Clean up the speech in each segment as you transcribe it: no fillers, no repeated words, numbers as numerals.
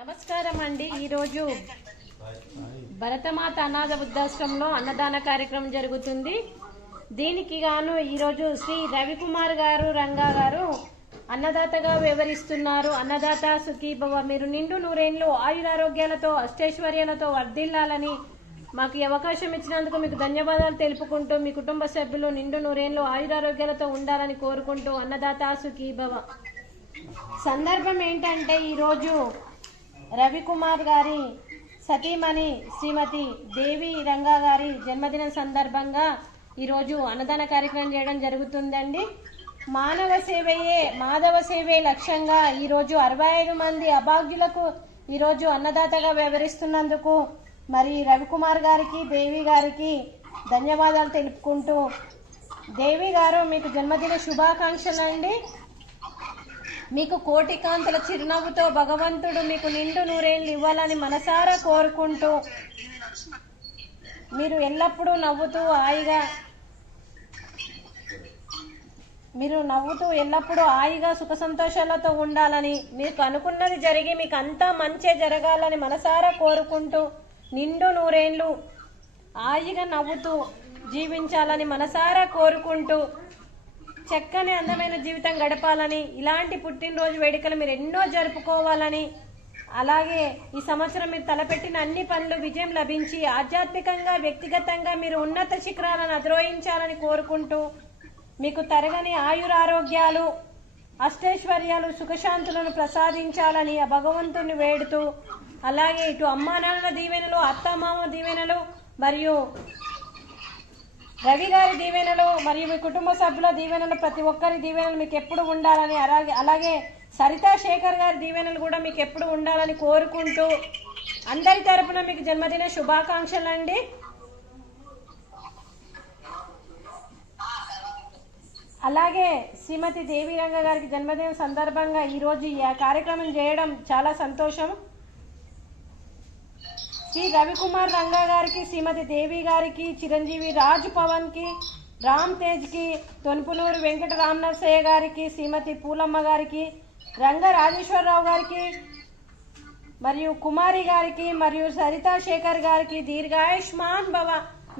నమస్కారం అండి. ఈరోజు భరతమాత అనాథ వృద్ధాశ్రమంలో అన్నదాన కార్యక్రమం జరుగుతుంది. దీనికి గాను ఈరోజు శ్రీ రవికుమార్ గారు రంగా గారు అన్నదాతగా వివరిస్తున్నారు. అన్నదాత సుఖీభవ, మీరు నిండు నూరేళ్లు ఆయురారోగ్యాలతో అష్టైశ్వర్యాలతో వర్ధిల్లాలని మాకు ఈ అవకాశం ఇచ్చినందుకు మీకు ధన్యవాదాలు తెలుపుకుంటూ మీ కుటుంబ సభ్యులు నిండు నూరేళ్లు ఆయురారోగ్యాలతో ఉండాలని కోరుకుంటూ అన్నదాత సుఖీభవ. సందర్భం ఏంటంటే ఈరోజు రవికుమార్ గారి సతీమణి శ్రీమతి దేవి రంగా గారి జన్మదినం సందర్భంగా ఈరోజు అన్నదాన కార్యక్రమం చేయడం జరుగుతుందండి. మానవ సేవయే మాధవ సేవే లక్ష్యంగా ఈరోజు 65 మంది అభాగ్యులకు ఈరోజు అన్నదాతగా వ్యవహరిస్తున్నందుకు మరి రవికుమార్ గారికి దేవి గారికి ధన్యవాదాలు తెలుపుకుంటూ, దేవి గారు మీకు జన్మదిన శుభాకాంక్షలు అండి. మీకు కోటి కాంతుల చిరునవ్వుతో భగవంతుడు మీకు నిండు నూరేళ్లు ఇవ్వాలని మనసారా కోరుకుంటూ, మీరు ఎల్లప్పుడూ నవ్వుతూ హాయిగా సుఖ సంతోషాలతో ఉండాలని, మీకు అనుకున్నది జరిగి మీకు అంతా మంచే జరగాలని మనసారా కోరుకుంటూ, నిండు నూరేళ్లు హాయిగా నవ్వుతూ జీవించాలని మనసారా కోరుకుంటూ, చక్కని అందమైన జీవితం గడపాలని, ఇలాంటి పుట్టినరోజు వేడుకలు మీరు ఎన్నో జరుపుకోవాలని, అలాగే ఈ సంవత్సరం మీరు తలపెట్టిన అన్ని పనులు విజయం లభించి ఆధ్యాత్మికంగా వ్యక్తిగతంగా మీరు ఉన్నత శిఖరాలను అధిరోహించాలని కోరుకుంటూ, మీకు తరగని ఆయురారోగ్యాలు అష్టైశ్వర్యాలు సుఖశాంతులను ప్రసాదించాలని ఆ భగవంతుని వేడుతూ, అలాగే ఇటు అమ్మా నాన్న దీవెనలు అత్తమామ దీవెనలు మరియు రవి గారి దీవెనలు మరియు మీ కుటుంబ సభ్యుల దీవెనలు ప్రతి ఒక్కరి దీవెనలు మీకు ఎప్పుడు ఉండాలని, అలాగే సరితా శేఖర్ గారి దీవెనలు కూడా మీకు ఎప్పుడు ఉండాలని కోరుకుంటూ, అందరి తరపున మీకు జన్మదిన శుభాకాంక్షలు అండి. అలాగే శ్రీమతి దేవి రంగ గారికి జన్మదిన సందర్భంగా ఈరోజు ఈ కార్యక్రమం చేయడం చాలా సంతోషం. శ్రీ రవికుమార్ రంగా గారికి, శ్రీమతి దేవి గారికి, చిరంజీవి రాజ్ పవన్ కి, రామ్ తేజ్ కి, తొన్పునూరు వెంకట రామనరసయ్య గారికి, శ్రీమతి పూలమ్మ గారికి, రంగ రాజేశ్వరరావు గారికి మరియు కుమారి గారికి మరియు సరితా శేఖర్ గారికి దీర్ఘాయుష్మాన్ భవ,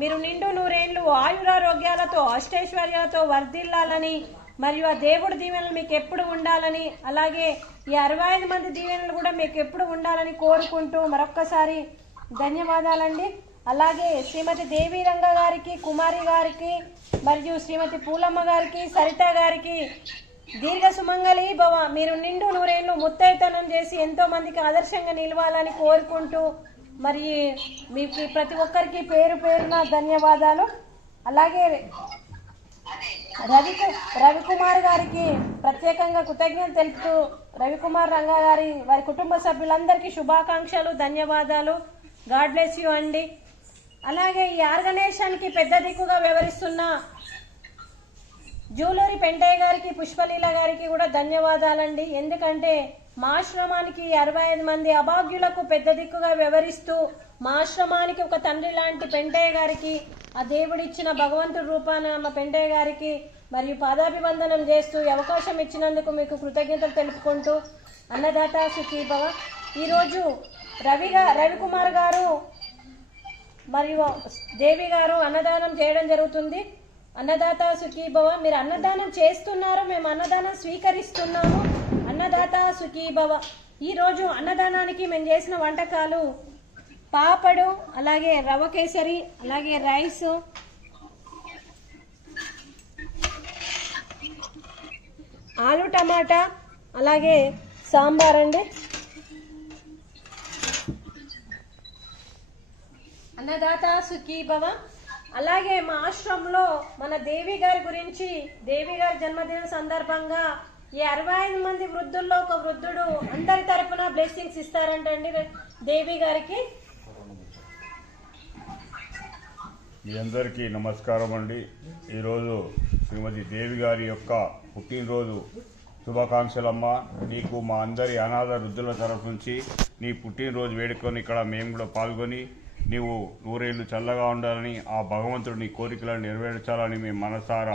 మీరు నిండు నూరేళ్లు ఆయురారోగ్యాలతో అష్టైశ్వర్యాలతో వర్ధిల్లాలని మరియు ఆ దేవుడి దీవెనలు మీకు ఎప్పుడు ఉండాలని, అలాగే ఈ 65 మంది దీవెనలు కూడా మీకు ఎప్పుడు ఉండాలని కోరుకుంటూ మరొక్కసారి ధన్యవాదాలండి. అలాగే శ్రీమతి దేవి రంగ గారికి, కుమారి గారికి మరియు శ్రీమతి పూలమ్మ గారికి, సరిత గారికి దీర్ఘ సుమంగళి భవ, మీరు నిండు నూరేళ్లు ముత్తైతనం చేసి ఎంతో మందికి ఆదర్శంగా నిలవాలని కోరుకుంటూ, మరి మీకు ప్రతి ఒక్కరికి పేరు పేరున ధన్యవాదాలు. అలాగే రవికుమార్ గారికి ప్రత్యేకంగా కృతజ్ఞతలు తెలుపుతూ, రవికుమార్ రంగా గారి వారి కుటుంబ సభ్యులందరికీ శుభాకాంక్షలు, ధన్యవాదాలు. గాడ్ బ్లెస్ యూ అండి. అలాగే ఈ ఆర్గనైజేషన్కి పెద్ద దిక్కుగా వ్యవహరిస్తున్న జూలూరి పెంటయ్య గారికి, పుష్పలీల గారికి కూడా ధన్యవాదాలండి. ఎందుకంటే మా ఆశ్రమానికి 65 మంది అభాగ్యులకు పెద్ద దిక్కుగా వ్యవహరిస్తూ, మా ఆశ్రమానికి ఒక తండ్రి లాంటి పెంటయ్య గారికి, ఆ దేవుడిచ్చిన భగవంతుడి రూపాన మా పెంటయ్య గారికి మరియు పాదాభివందనం చేస్తూ ఈ అవకాశం ఇచ్చినందుకు మీకు కృతజ్ఞతలు తెలుపుకుంటూ, అన్నదాత సుఖీభవ. ఈరోజు రవికుమార్ గారు మరియు దేవి గారు అన్నదానం చేయడం జరుగుతుంది. అన్నదాత సుఖీభవ, మీరు అన్నదానం చేస్తున్నారు, మేము అన్నదానం స్వీకరిస్తున్నాము. అన్నదాత సుఖీభవ. ఈరోజు అన్నదానానికి మేము చేసిన వంటకాలు పాపడు, అలాగే రవ కేసరి, అలాగే రైస్, ఆలు టమాటా, అలాగే సాంబార్ అండి. అన్నదాత సుఖీభవ. అలాగే మా ఆశ్రమంలో మన దేవి గారి గురించి, దేవి గారి జన్మదిన సందర్భంగా ఈ 65 మంది వృద్ధుల్లో ఒక వృద్ధుడు అందరి తరపున బ్లెస్సింగ్స్ ఇస్తారంటండి దేవి గారికి. మీ అందరికీ నమస్కారం అండి. ఈరోజు శ్రీమతి దేవి గారి యొక్క పుట్టినరోజు శుభాకాంక్షలమ్మ. నీకు మా అందరి అనాథ వృద్ధుల తరఫు నుంచి నీ పుట్టినరోజు వేడుకొని ఇక్కడ మేము కూడా పాల్గొని నీవు నూరేళ్లు చల్లగా ఉండాలని, ఆ భగవంతుడు నీ కోరికలను నెరవేర్చాలని మేము మనసారా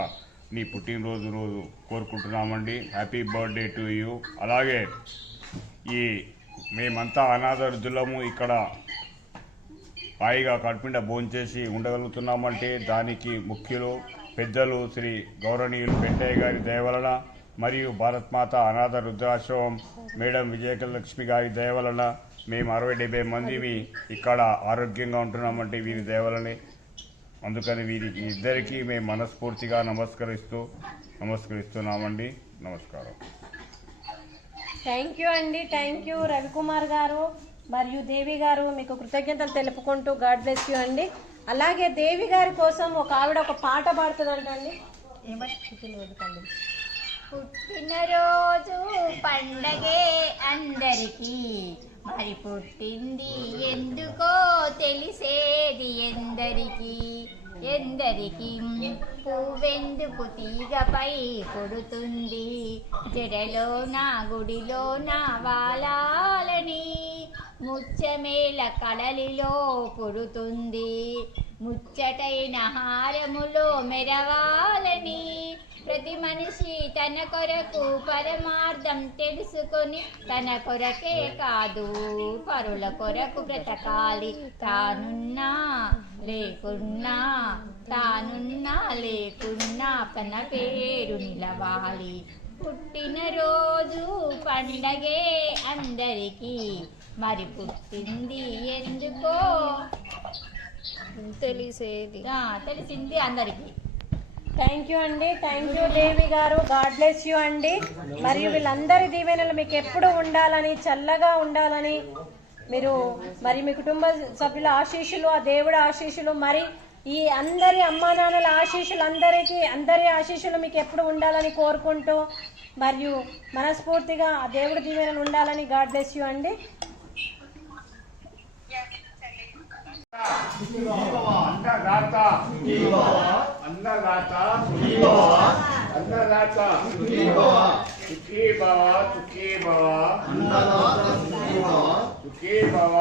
నీ పుట్టినరోజు రోజు కోరుకుంటున్నామండి. Happy birthday to you. అలాగే ఈ మేమంతా అనాథ వృద్ధులము ఇక్కడ హాయిగా కడుపుండా భోంచేసి ఉండగలుగుతున్నామంటే దానికి ముఖ్యులు పెద్దలు శ్రీ గౌరవనీయులు పెంటయ్య గారి దయవలన మరియు భారత్ మాత అనాథ వృద్ధాశ్రమం మేడం విజయలక్ష్మి గారి దయవలన మేము 60-70 మందిమి ఇక్కడ ఆరోగ్యంగా ఉంటున్నామంటే వీరి దయవలనే. అందుకని వీరికి ఇద్దరికీ మేము మనస్ఫూర్తిగా నమస్కరిస్తున్నామండి. నమస్కారం. థ్యాంక్ యూ అండి. థ్యాంక్ యూ రవికుమార్ గారు మరియు దేవి గారు, మీకు కృతజ్ఞతలు తెలుపుకుంటూ గాడ్ బ్లెస్ యూ అండి. అలాగే దేవి గారి కోసం ఒక ఆవిడ ఒక పాట పాడుతుందంటండి. పుట్టినరోజు పండగే అందరికీ, మరి పుట్టింది ఎందుకో తెలిసేది ఎందరికీ. పువ్వెందుకు తీగపై కొడుతుంది, జడలోన గుడిలోన వాలాలని, ముచ్చమేల కడలిలో పుడుతుంది, ముచ్చటైన హారములో మెరవాలని. ప్రతి మనిషి తన కొరకు పరమార్థం తెలుసుకొని తన కొరకే కాదు పరుల కొరకు బ్రతకాలి. తానున్నా లేకున్నా తన పేరు నిలవాలి. పుట్టినరోజు పండగే అందరికీ, మరి పుట్టింది ఎందుకో తెలిసింది అందరికీ. థ్యాంక్ యూ అండి. థ్యాంక్ యూ దేవి గారు. గాడ్ బ్లెస్ యూ అండి. మరియు వీళ్ళందరి దీవెనలు మీకు ఎప్పుడు ఉండాలని, చల్లగా ఉండాలని, మీరు మరి మీ కుటుంబ సభ్యుల ఆశీస్సులు, ఆ దేవుడి ఆశీస్సులు, మరి ఈ అందరి అమ్మా నాన్నల ఆశీస్సులు, అందరి ఆశీస్సులు మీకు ఎప్పుడు ఉండాలని కోరుకుంటూ మరియు మనస్ఫూర్తిగా ఆ దేవుడి దీవెనలు ఉండాలని గాడ్ బ్లెస్ యూ అండి. అన్నదాత సుఖీ భవ, సుఖీ భవ, సుఖీ భవ, సుఖీ భవ,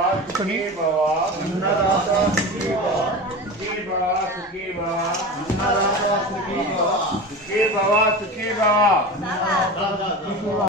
సుఖీ భవ, సుఖీ భవ.